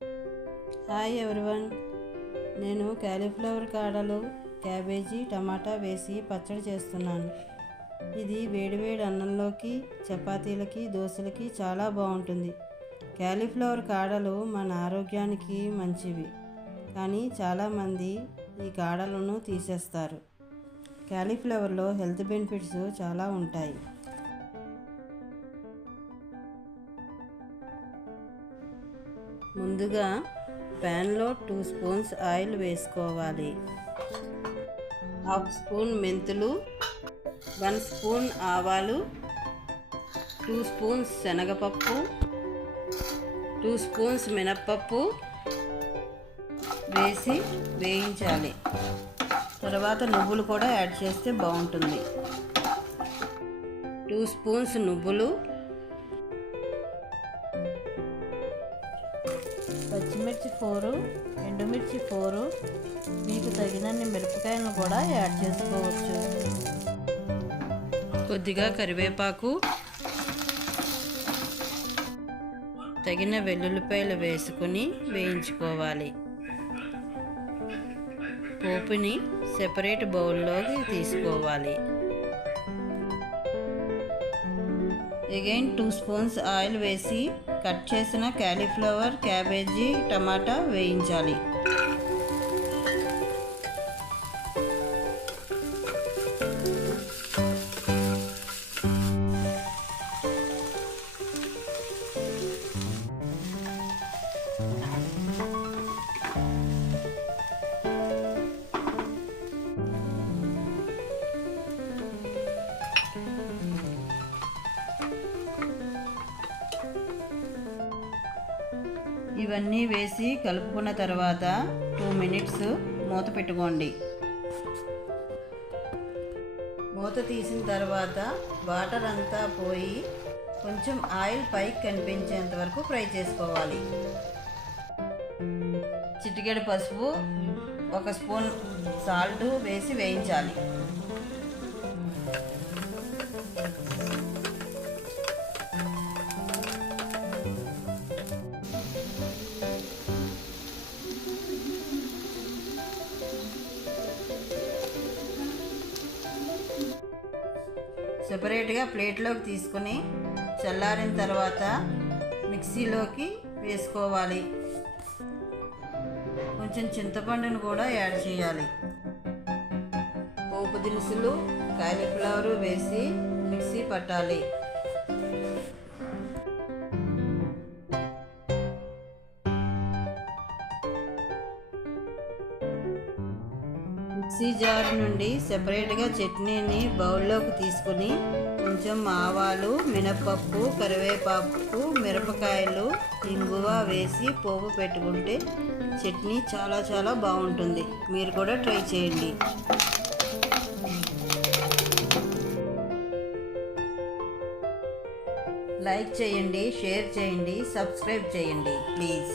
Hi everyone, నేను cauliflower కాడలు, cabbage, టమాటా వేసి పచ్చడి చేస్తున్నాను. ఇది వేడివేడి అన్నంలోకి, చపాతీలకి, దోశలకి చాలా బాగుంటుంది. క్యాలీఫ్లవర్ కాడలు మన ఆరోగ్యానికి మంచివి, కానీ చాలామంది ఈ కాడలను తీసేస్తారు. క్యాలీఫ్లవర్లో హెల్త్ బెనిఫిట్స్ చాలా ఉంటాయి. ముందుగా ప్యాన్లో 2 స్పూన్స్ ఆయిల్ వేసుకోవాలి. 1/2 స్పూన్ మెంతులు, 1 స్పూన్ ఆవాలు, 2 స్పూన్స్ శనగపప్పు, 2 స్పూన్స్ మినప్పప్పు వేసి వేయించాలి. తర్వాత నువ్వులు కూడా యాడ్ చేస్తే బాగుంటుంది. 2 స్పూన్స్ నువ్వులు, పచ్చిమిర్చి 4, ఎండుమిర్చి 4, మీకు తగినన్ని మిరపకాయలను కూడా యాడ్ చేసుకోవచ్చు. కొద్దిగా కరివేపాకు, తగిన వెల్లుల్లిపాయలు వేసుకుని వేయించుకోవాలి. పోపుని సెపరేట్ బౌల్లోకి తీసుకోవాలి. అగైన్ 2 స్పూన్స్ ఆయిల్ వేసి కట్ చేసిన క్యాలీఫ్లవర్, క్యాబేజీ, టమాటా వేయించాలి. ఇవన్నీ వేసి కలుపుకున్న తర్వాత 2 మినిట్స్ మూత పెట్టుకోండి. మూత తీసిన తర్వాత వాటర్ అంతా పోయి కొంచెం ఆయిల్ పైకి కనిపించేంత వరకు ఫ్రై చేసుకోవాలి. చిటికెడు పసుపు, 1 స్పూన్ సాల్ట్ వేసి వేయించాలి. సెపరేట్గా ప్లేట్లోకి తీసుకుని చల్లారిన తర్వాత మిక్సీలోకి వేసుకోవాలి. కొంచెం చింతపండును కూడా యాడ్ చేయాలి. పోపు దినుసులు, కాలీఫ్లవర్ వేసి మిక్సీ పట్టాలి. మిక్సీ జార్ నుండి సెపరేట్గా చట్నీని బౌల్లోకి తీసుకుని కొంచెం ఆవాలు, మినపప్పు, కరివేపాకు, మిరపకాయలు, ఇంగువ వేసి పోపు పెట్టుకుంటే చట్నీ చాలా చాలా బాగుంటుంది. మీరు కూడా ట్రై చేయండి. లైక్ చేయండి, షేర్ చేయండి, సబ్స్క్రైబ్ చేయండి ప్లీజ్.